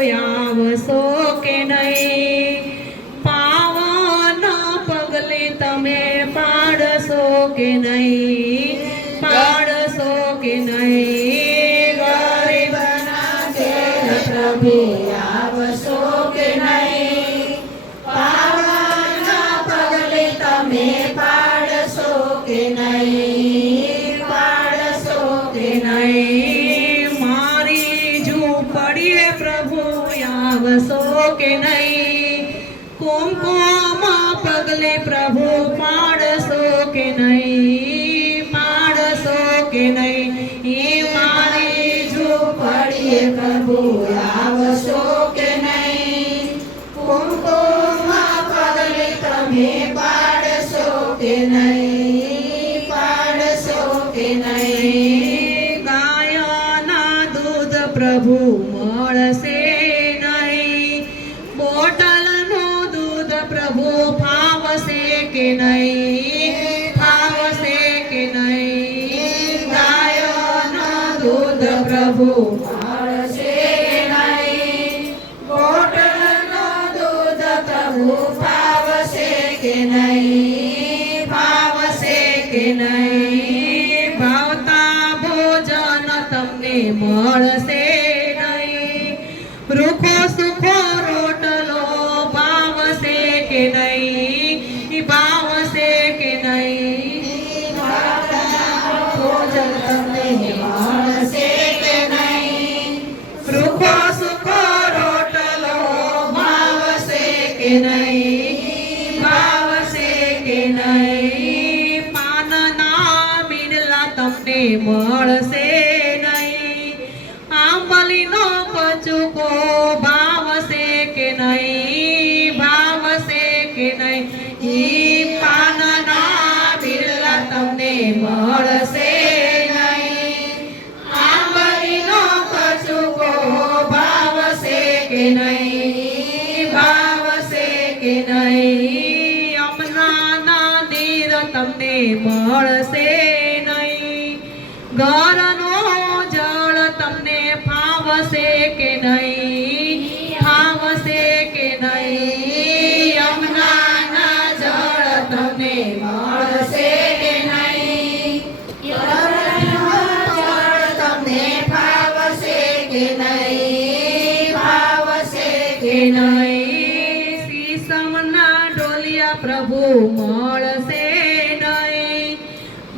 આવશો કે નહીં? પાવન પગલે તમે પાડશો કે નહીં? પાડશો કે નહીં? ગરીબના ઘેર પ્રભુ આવશો કે નહીં? પાવન પગલે તમે પાડશો કે નહીં? પાડશો કે નહીં? મારી ઝૂંપડીએ પ્રભુ આવશો કે નહીં? કુમકુમ પગલે પ્રભુ પાડશો કે નહીં? પાડશો કે નહીં? એ મારી ઝૂંપડીએ પ્રભુ આવશો કે નહીં? કુમકુમ પગલે તમે પાડશો કે નહીં? પાડશો કે નહીં? ગાયના દૂધ પ્રભુ મળશે નહીં? બોટલનું દૂધ પ્રભુ ફાવશે કે નહીં? ફાવશે કે નહીં? ગાયના દૂધ પ્રભુ મળશે કે નહીં? બોટલનું દૂધ પ્રભુ ફાવશે કે નહીં? ફાવશે કે નહીં? ભાવતા ભોજન તમને મળશે નહીં? રૂખો સુખો રોટલો ભાવશે કે નહીં? ભાવશે કે નહીં? ભાવતા ભોજન તમને મળશે કે નહીં? રૂખો સુખો રોટલો ભાવશે કે નહીં? ભાવશે કે નહીં? પાનના મીંડલા તમને મળશે નહીં? આંબલીનો કચુકો ભાવશે કે નહીં? ભાવશે કે નહીં? ઈ પાનના મીંડલા તમને મળશે નહીં? આંબલીનો કચુકો ભાવશે કે નહીં? ભાવશે કે નહીં? અમનાના નીર તમને મળશે નહીં? ઘરનો જળ તમને ફાવશે કે નહીં? ફાવશે કે નહીં? અમનાના જળ તમને મળશે કે નહીં? ઘરનો જળ તમને ફાવશે કે નહીં? ફાવશે કે નહીં? સીસમના ડોલિયા પ્રભુ મળશે નહીં?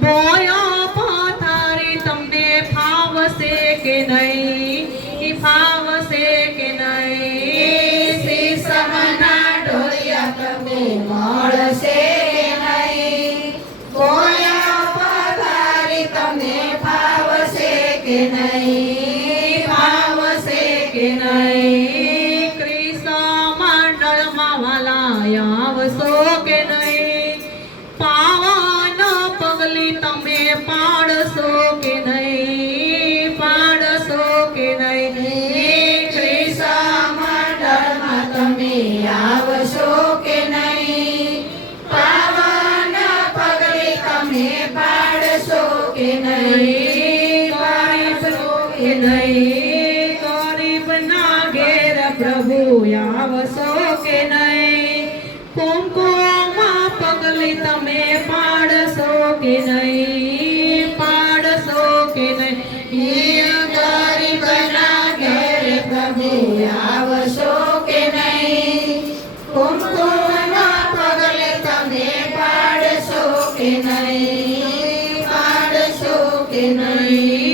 બોયો પથારી તમને ફાવશે કે નહીં? ફાવશે કે નહીં? સીસમના ડોલિયા પ્રભુ મળશે કે નહીં? બોયો પથારી તમને ફાવશે કે નહીં? ફાવશે કે નહીં? ક્રિસ્ત મંડળમાં વાલા આવશો કે નહીં? પાવન પગલી તમે પાડશો કે નહીં? પાડશો કે નહીં? ક્રિસ્ત મંડળમાં તમે આવશો કે નહીં? પાવન પગલી તમે પાડશો કે નહીં? પાડશો કે નહીં? ગરીબના ઘેર પ્રભુ આવશો કે નહીં? કુમકુમ પગલી તમે પાડશો કે નહીં? પાડશો કે નહીં? ગરીબના ઘેર પ્રભુ આવશો કે નહીં? કુમકુમ પગલે તમે પાડશો કે નહીં? પાડશો કે નહીં?